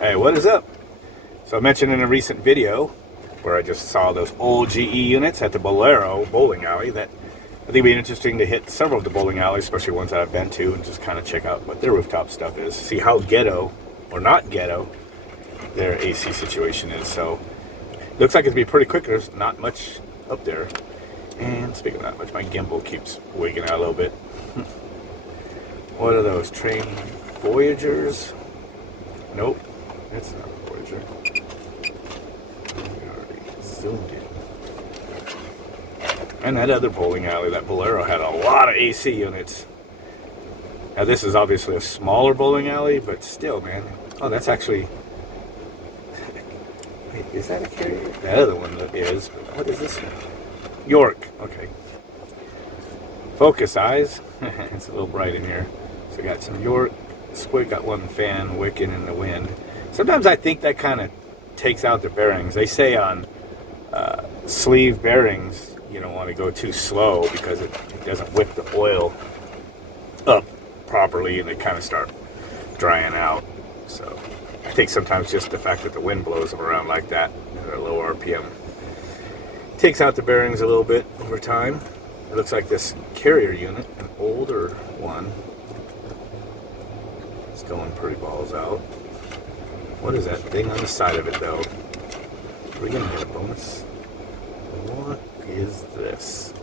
Hey, what is up? So I mentioned in a recent video where I just saw those old GE units at the Bowling Alley that I think would be interesting to hit several of the bowling alleys, especially ones that I've been to, and just kind of check out what their rooftop stuff is. See how ghetto, or not ghetto, their AC situation is. So looks like it's going to be pretty quick. There's not much up there. And speaking of that much, my gimbal keeps wigging out a little bit. What are those? Train Voyagers? Nope. That's not a Voyager. We already zoomed in. And that other bowling alley, that Bolero, had a lot of AC units. Now this is obviously a smaller bowling alley, but still, man. Oh, that's actually... Wait, is that a carrier? The other one is. What is this one? York. Okay. Focus eyes. It's a little bright in here. So we got some York. Squid got one fan wicking in the wind. Sometimes I think that kind of takes out the bearings. They say on sleeve bearings, you don't want to go too slow because it doesn't whip the oil up properly and they kind of start drying out. So I think sometimes just the fact that the wind blows them around like that at a low RPM takes out the bearings a little bit over time. It looks like this carrier unit, an older one, is going pretty balls out. What is that thing on the side of it, though? Are we going to get a bonus? What is this?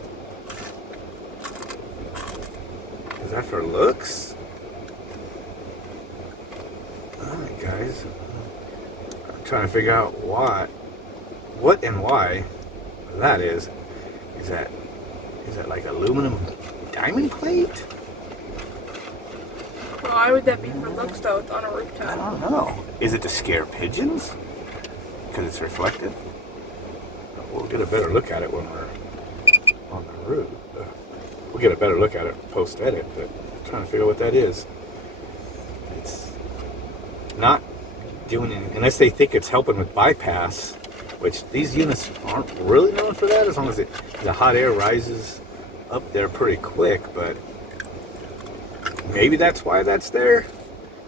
Is that for looks? Alright, guys. I'm trying to figure out what and why that is. Is that like aluminum diamond plate? Why would that be for looks though? It's on a rooftop. I don't know. Is it to scare pigeons? Because it's reflective? We'll get a better look at it when we're on the roof. We'll get a better look at it post-edit, but I'm trying to figure out what that is. It's not doing anything, unless they think it's helping with bypass, which these units aren't really known for that, as long as the hot air rises up there pretty quick, but maybe that's why that's there,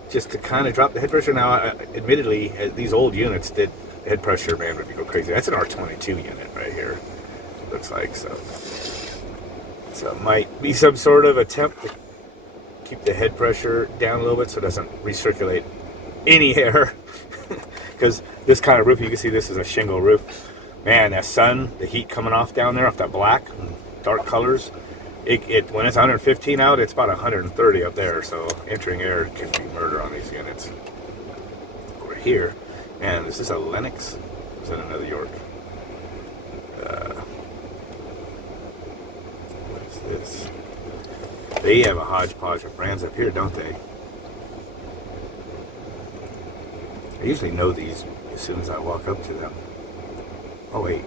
just to kind of drop the head pressure. Now, admittedly, these old units did head pressure, man, would go crazy. That's an R22 unit right here, looks like. So it might be some sort of attempt to keep the head pressure down a little bit so it doesn't recirculate any air. Because this kind of roof, you can see this is a shingle roof. Man, that sun, the heat coming off down there, off that black and dark colors, it when it's 115 out, it's about 130 up there. So entering air can be murder on these units. Over here, and is this a Lennox? Or is that another York? What is this? They have a hodgepodge of brands up here, don't they? I usually know these as soon as I walk up to them. Oh wait,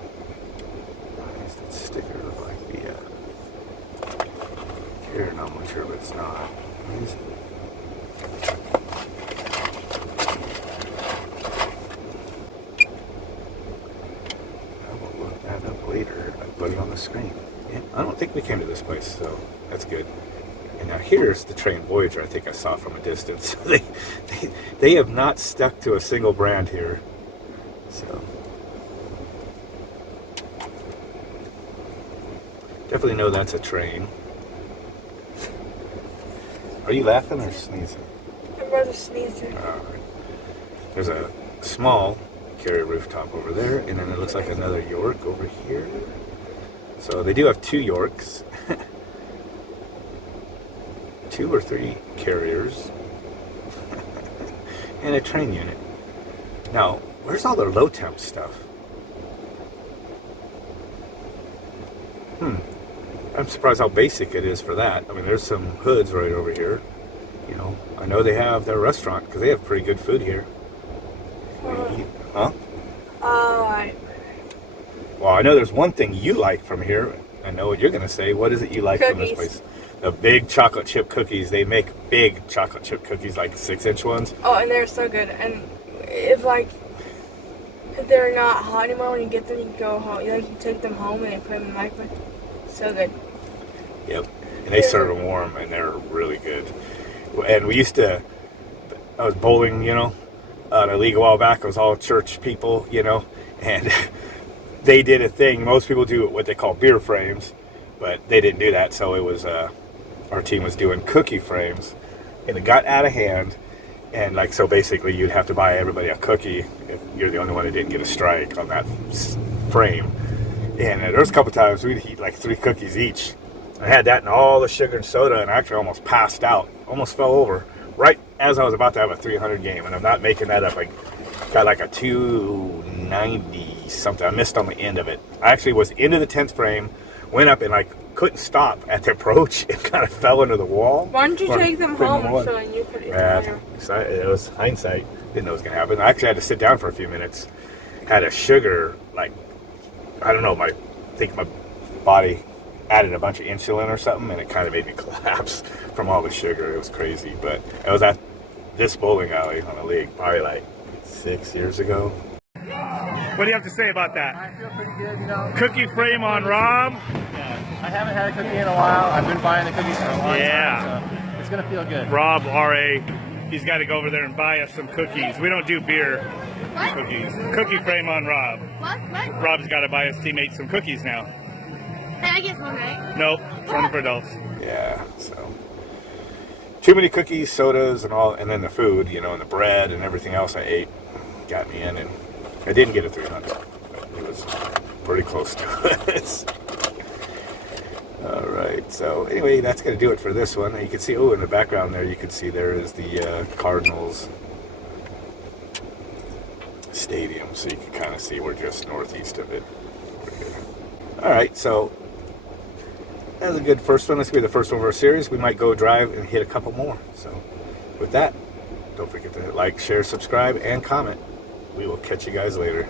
is that sticker look like the here? No, I'm not sure, but it's not. What is it? I will look that up later. I put it on the screen. Yeah, I don't think we came to this place, so that's good. And now here's the Train Voyager I think I saw from a distance. They have not stuck to a single brand here. So definitely know that's a train. Are you laughing or sneezing? I'm rather sneezing. Alright. There's a small carrier rooftop over there, and then it looks like another York over here. So they do have two Yorks. 2 or 3 carriers and a train unit. Now, where's all their low temp stuff? I'm surprised how basic it is for that. I mean, there's some hoods right over here. You know, I know they have their restaurant because they have pretty good food here. Huh? Well, I know there's one thing you like from here. I know what you're going to say. What is it you like from this place? The big chocolate chip cookies. They make big chocolate chip cookies, like 6-inch ones. Oh, and they're so good. And if they're not hot anymore when you get them, you can go home. You take them home and you put them in the microwave. So good. Yep. And they serve them warm, and they're really good. And I was bowling, on a league a while back. It was all church people, you know, and they did a thing. Most people do what they call beer frames, but they didn't do that. So it was our team was doing cookie frames, and it got out of hand. And like, so basically you'd have to buy everybody a cookie if you're the only one that didn't get a strike on that frame. And there was a couple times we'd eat like 3 cookies each. I had that and all the sugar and soda, and I actually almost passed out, almost fell over right as I was about to have a 300 game. And I'm not making that up. I got like a 290 something. I missed on the end of it. I actually was into the 10th frame, went up and like couldn't stop at the approach and kind of fell into the wall. Why don't you take them home so you could? Yeah, it was hindsight. Didn't know it was gonna happen. I actually had to sit down for a few minutes. Had a sugar, like, I don't know, I think my body added a bunch of insulin or something, and it kind of made me collapse from all the sugar. It was crazy. But I was at this bowling alley on a league probably like 6 years ago. What do you have to say about that? I feel pretty good, you know. Cookie frame on Rob. Yeah. I haven't had a cookie in a while. I've been buying the cookies for a long time, so it's going to feel good. Rob, RA, he's got to go over there and buy us some cookies. We don't do beer. What? Cookies. Cookie frame on Rob. What? Rob's got to buy his teammates some cookies now. And I get one, right? Nope, it's only for adults. Yeah, so too many cookies, sodas, and all, and then the food, you know, and the bread and everything else I ate got me in, and I didn't get a 300, but it was pretty close to it. All right, so anyway, that's going to do it for this one. And you can see, oh, in the background there, you can see there is the Cardinals Stadium, so you can kind of see we're just northeast of it. All right, so that was a good first one. This will be the first one of our series. We might go drive and hit a couple more. So with that, don't forget to like, share, subscribe, and comment. We will catch you guys later.